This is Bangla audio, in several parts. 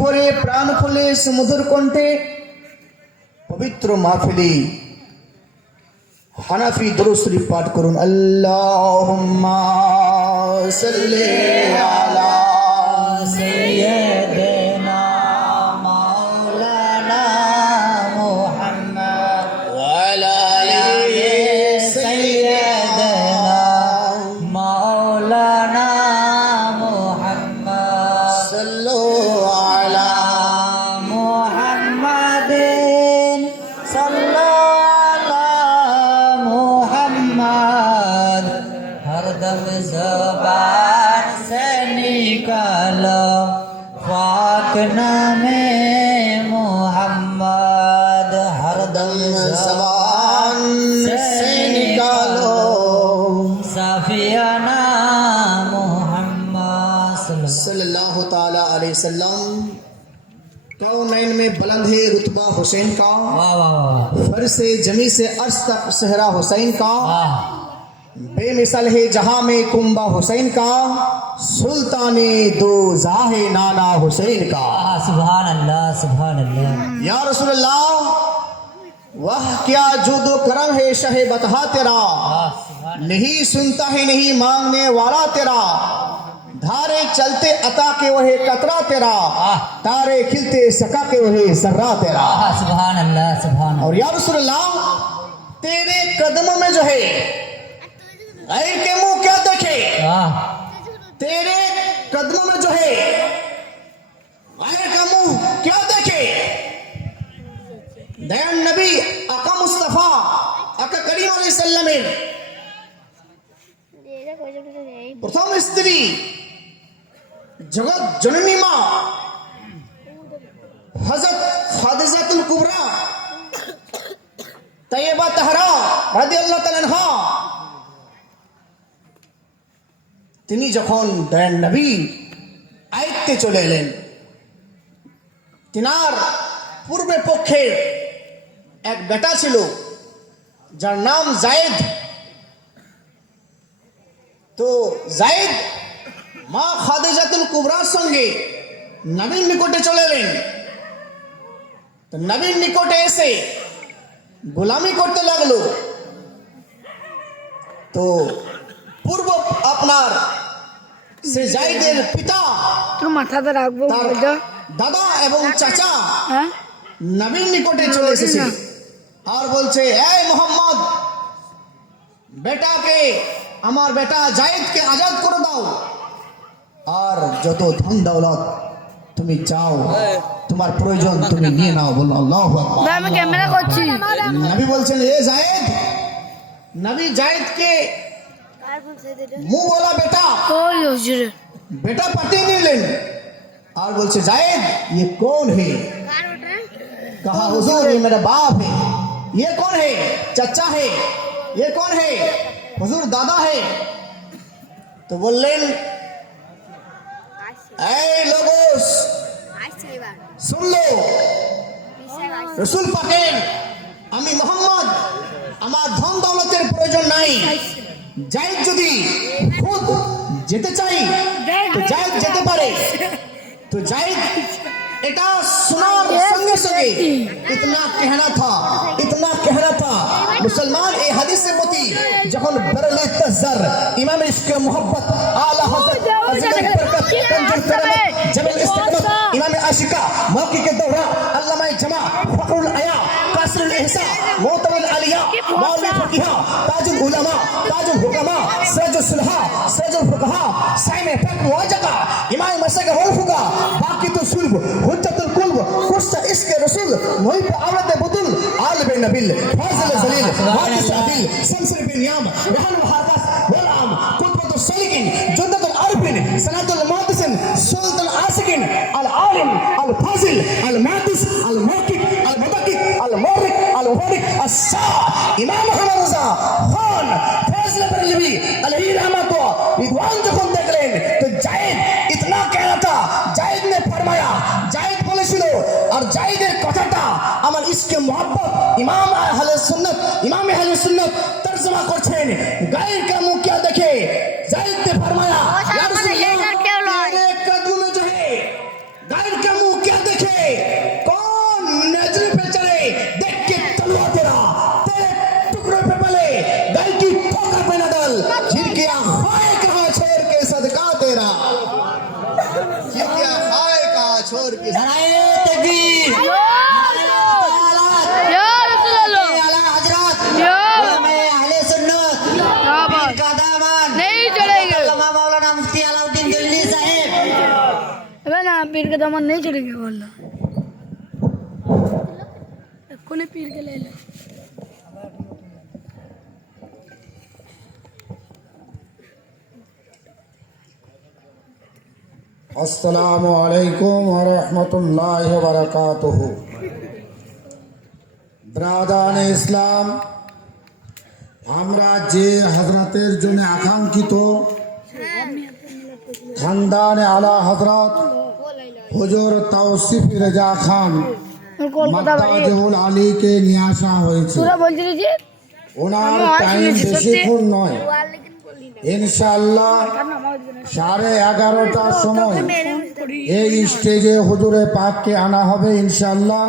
ভরে প্রাণ খুলে সুমধুর কণ্ঠে পবিত্র মাহফিলে হানাফি দরুদ শরীফ পাঠ করুন। আল্লাহুম্মা সাল্লি আলা সাইয়্যিদিনা মাওলানা মুহাম্মদ ওয়া আলা আলি সাইয়্যিদিনা মাওলানা মুহাম্মদ সাল্লু আলা মুহাম্মাদিন সাল্লাল্লাহু মুহাম্মদ हरदम ज़बान से निकालो पाक नामे मुहम्मद हरदम ज़बान से निकालो साफियाना मुहम्मद सल्लल्लाहु ताला अलैहि वसल्लम। कौनैन में बुलंद है रुतबा हुसैन का, वाह वाह वाह फर्श जमी से अर्श तक सहरा हुसैन का, वाह बेमिसल है जहां में कुंबा हुसैन का, सुल्ताने दो जाहे नाना हुसैन का। सुभान अल्लाह या रसूल अल्लाह, वह क्या जुदो करम है शहे बतहा तेरा, नहीं सुनता है नहीं मांगने वाला तेरा, धारे चलते अता के वह कतरा तेरा, तारे खिलते सका के वह सर्रा तेरा। सुभान अल्लाह और या रसूल अल्लाह, तेरे कदमों में जो है गैर के मुंह क्या देखे, तेरे कदमों में जो है गैर का मुंह क्या देखे। दयान नबी आका मुस्तफा आका करीम अलैहिस्सलाम प्रथम स्त्री जगत जननी मां हजरत खादिजातुल कुबरा तैयबा तहरा রাদিয়াল্লাহু তাআলা আনহা, তিনি যখন দয়ান নবী আয়ত্তে চলে এলেন, তিনার পূর্বে পক্ষে এক বেটা ছিল যার নাম জায়েদ। তো জায়েদ মা খাদিজাতুল কুবরার সঙ্গে নবীর নিকটে চলে এলেন। তো নবীর নিকটে এসে গোলামি করতে লাগলো। তো পূর্ব আপনার সে জায়েদের পিতা তোর মাথাতে রাখবো তার দাদা এবং চাচা হ্যাঁ নবীর নিকটে চলে এসেছে আর বলছে, এই মোহাম্মদ, বেটাকে, আমার বেটা জায়েদকে আজাদ করে দাও, আর যত ধন দৌলত তুমি চাও, তোমার প্রয়োজন তুমি নিয়ে নাও। বলল আল্লাহু আকবার। ভাই আমি ক্যামেরা করছি। নবী বলছেন, এ জায়েদ, নবী জায়েদকে मुंह बोला बेटा, ওই হুজুর बेटा पति नहीं लेन और बोलছে जायद ये कौन है। कहा हुजूर ये मेरा बाप है। ये कौन है? चाचा है। ये कौन है? हुजूर दादा है। तो बोलें, ऐ लोगों सुन लो, रसूल पाकेर আমি মোহাম্মদ, আমার ধন দৌলতের প্রয়োজন নাই। জায়েদ যদি খুদ যেতে চাই তো জায়েদ যেতে পারে। তো জায়েদ এটা শোনার সঙ্গে সঙ্গে ইতনা कहना था মুসলমান এই হাদিসের প্রতি যখন বরলে তজর ইমাম ইশক মোহব্বত আলা হযরত আজম বরকত তঞ্জুল করম জবল ইস্তিকমত ইমাম আশিকা মৌকি के दौरान अल्लामा जमा फखरुल आया कासिरुल ihsa मोतवल आलिया मौलवी फकीहा ताजुल उलमा ताजुल हुकमा सजुल सुलहा सजुल फुकहा साइम फक मुआजका इमाम मसक वलफुका बाकी तो सुल्ब हुज्जतुल कुल्ब कुस्सा इसके रसूल मुहिब आवरत बुदुल आल बिन नबिल फाजिल जलील वारिस अदिल सलसल बिन याम रहन वहादस वलाम कुतबतुल सलिकिन जुद्दतुल अरबिन सनातुल मुहद्दिसिन सुल्तान आसिकिन अल आलिम अल फाजिल अल मुहद्दिस अल मुहक्किक अल मुदक्किक अल मुर्रिक अल मुफरिक अस्सा इमाम मुहम्मद रजा खान फैजल बरेलवी अलैहि रहमत व रिदवान যখন দেখলেন তো জায়েদ इतना कहना था। জায়েদ ने फरमाया, জায়েদ বলেছিল, আর জায়েদের কথাটা আমার ইশকে মোহাব্বত ইমাম আহলে সুন্নাত তরজমা করছেন। গায়ের का मुंह क्या देखे। জায়েদ ने फरमाया, या रसूल अल्लाह, तेरे कदमों में जो है गायर का मुंह বছর কি নারায়ে তাকবীর ইয়া রাসূলুল্লাহ আলা হযরত ইয়া ইমামে আহলে সুন্নাত বাবা का दामन नहीं चलेगा अल्लामा मौलाना मुफ्ती अलाउद्दीन दिल्ली साहब अबे ना पीर के दामन नहीं चलेगा बोलना कोने पीर के ले लो আসসালামু আলাইকুম ওয়া রাহমাতুল্লাহি ওয়া বারাকাতুহু। ব্রাদারানে ইসলাম, আমরা যে হযরতের জন্য আকাঙ্ক্ষিত খানদানে আলা হযরত হুজুর তৌসিফ রেজা খান কলকাতা বাড়ি মাদ্দাজুল আলীকে নিয়ে আসা হয়েছে। তোরা বলছিলি যে ওনার আমি আওয়াজ টাইম শুনেছি, বেশিক্ষণ নয়, ইনশাআল্লাহ 11:30টার সময় এই স্টেজে হুজুরে পাককে আনা হবে ইনশাআল্লাহ।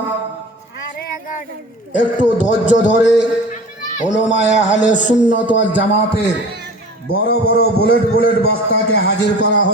একটু ধৈর্য ধরে উলামায়ে আহলে সুন্নাত ওয়াল জামাতের বড় বড় বুলেট বক্তাকে হাজির করা হয়।